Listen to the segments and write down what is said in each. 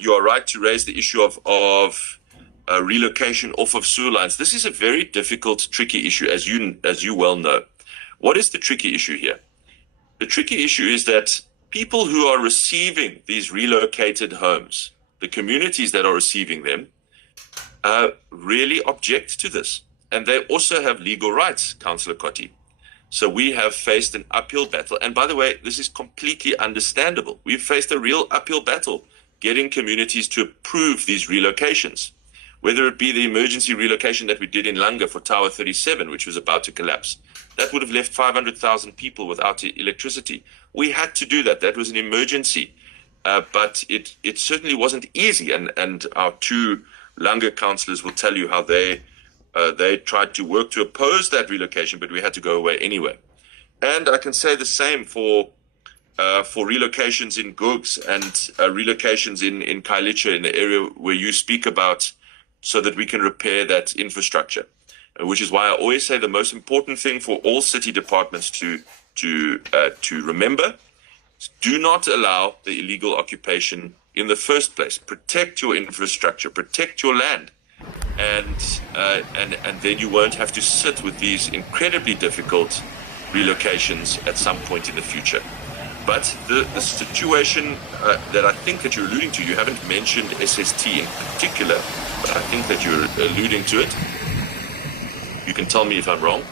you are right to raise the issue of relocation off of sewer lines. This is a very difficult, tricky issue, as you well know. What is the tricky issue here? The tricky issue is that people who are receiving these relocated homes, the communities that are receiving them, really object to this. And they also have legal rights, Councillor Cotti. So we have faced an uphill battle. And by the way, this is completely understandable. We've faced a real uphill battle getting communities to approve these relocations, whether it be the emergency relocation that we did in Langa for Tower 37, which was about to collapse. That would have left 500,000 people without electricity. We had to do that. That was an emergency. But it certainly wasn't easy. And our two Langa councillors will tell you how they tried to work to oppose that relocation, but we had to go away anyway. And I can say the same for relocations in Gugs and relocations in Khayelitsha, in the area where you speak about, so that we can repair that infrastructure. Which is why I always say the most important thing for all city departments to remember is do not allow the illegal occupation in the first place. Protect your infrastructure, protect your land, and then you won't have to sit with these incredibly difficult relocations at some point in the future. But the situation that I think that you're alluding to, you haven't mentioned SST in particular, but I think that you're alluding to it. You can tell me if I'm wrong,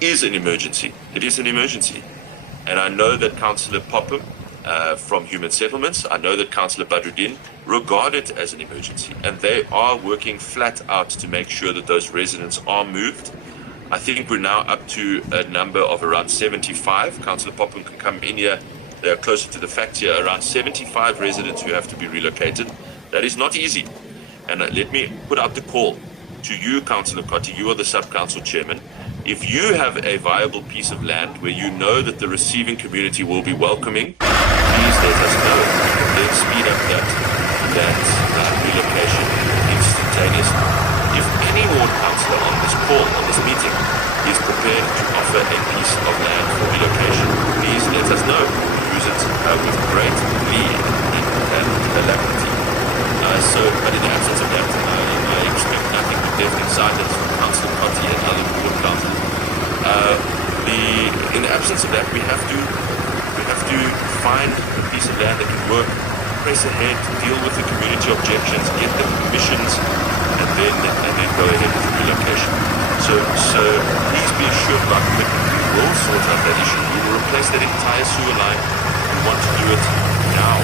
is an emergency. It is an emergency. And I know that Councillor Popham from Human Settlements, I know that Councillor Badruddin regard it as an emergency. And they are working flat out to make sure that those residents are moved. I think we're now up to a number of around 75. Councillor Popham can come in here. They're closer to the fact here, around 75 residents who have to be relocated. That is not easy. And let me put out the call to you, Councillor Cotti. You are the sub-council chairman. If you have a viable piece of land where you know that the receiving community will be welcoming, please let us know. Let's speed up that relocation instantaneously. If any ward councillor on this call, on this meeting, is prepared to offer a piece of land for relocation, please let us know. We use it with great glee and alacrity. But in the absence of that, I expect nothing but deafening silence from Councillor Cotti and other ward councillors. In the absence of that, we have to find a piece of land that can work, press ahead, deal with the community objections, get the permissions, and then go ahead with the relocation. So please be assured of our commitment. We will sort out that issue. We will replace that entire sewer line. We want to do it now.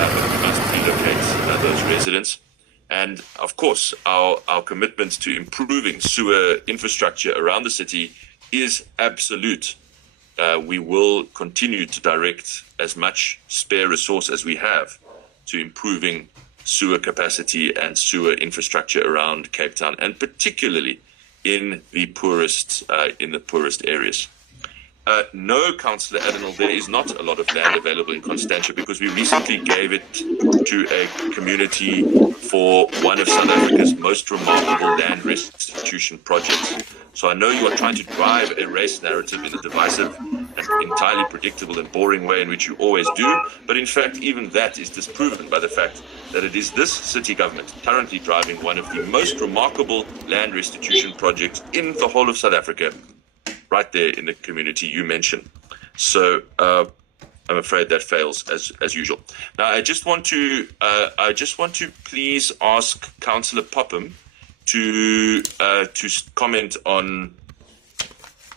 But we must relocate those residents. And of course, our commitment to improving sewer infrastructure around the city is absolute. We will continue to direct as much spare resource as we have to improving sewer capacity and sewer infrastructure around Cape Town, and particularly in the poorest areas. No, Councillor Adenal, there is not a lot of land available in Constantia because we recently gave it to a community for one of South Africa's most remarkable land restitution projects. So I know you are trying to drive a race narrative in a divisive and entirely predictable and boring way in which you always do. But in fact, even that is disproven by the fact that it is this city government currently driving one of the most remarkable land restitution projects in the whole of South Africa, right there in the community you mentioned. So I'm afraid that fails as usual. Now I just want to please ask Councillor Popham to comment on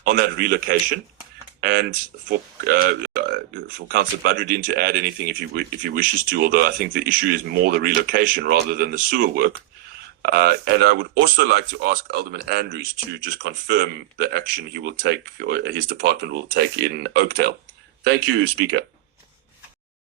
that relocation, and for Councillor Badruddin to add anything if he wishes to. Although I think the issue is more the relocation rather than the sewer work. And I would also like to ask Alderman Andrews to just confirm the action he will take, or his department will take, in Oakdale. Thank you, Speaker.